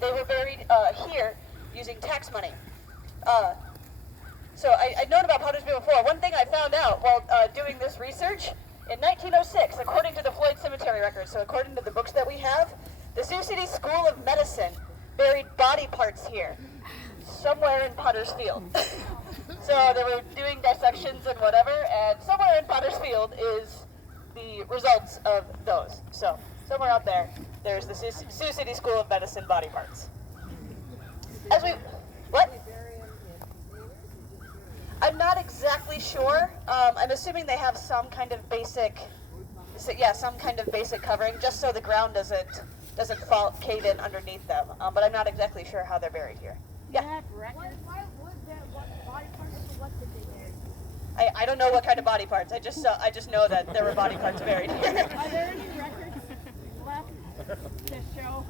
They were buried here using tax money. So I'd known about Pottersville before. One thing I found out while doing this research, in 1906, according to the Floyd Cemetery records, so according to the books that we have, the Sioux City School of Medicine buried body parts here, somewhere in Pottersfield. So they were doing dissections and whatever, and somewhere in Pottersfield is the results of those. So somewhere out there, there's the Sioux City School of Medicine body parts. As we, what? I'm not exactly sure. I'm assuming they have some kind of basic, some kind of basic covering, just so the ground doesn't cave in underneath them. But I'm not exactly sure how they're buried here. Yeah. Why was that? What body parts selected they buried? I don't know what kind of body parts. I just know that there were body parts buried here. Are there any records left to show?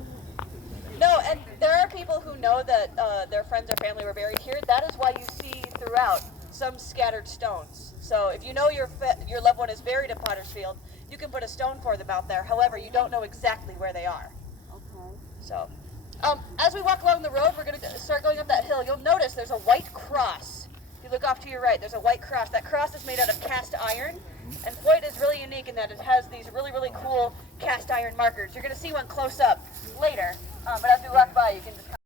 No, and there are people who know that their friends or family were buried here. That is why you see throughout some scattered stones. So if you know your loved one is buried in Pottersfield, you can put a stone for them out there. However, you don't know exactly where they are. Okay. So, as we walk along the road, we're going to start going up that hill. You'll notice there's a white cross. If you look off to your right, there's a white cross. That cross is made out of cast iron, and Floyd is really unique in that it has these really, really cool cast iron markers. You're going to see one close up later, but as we walk by, you can just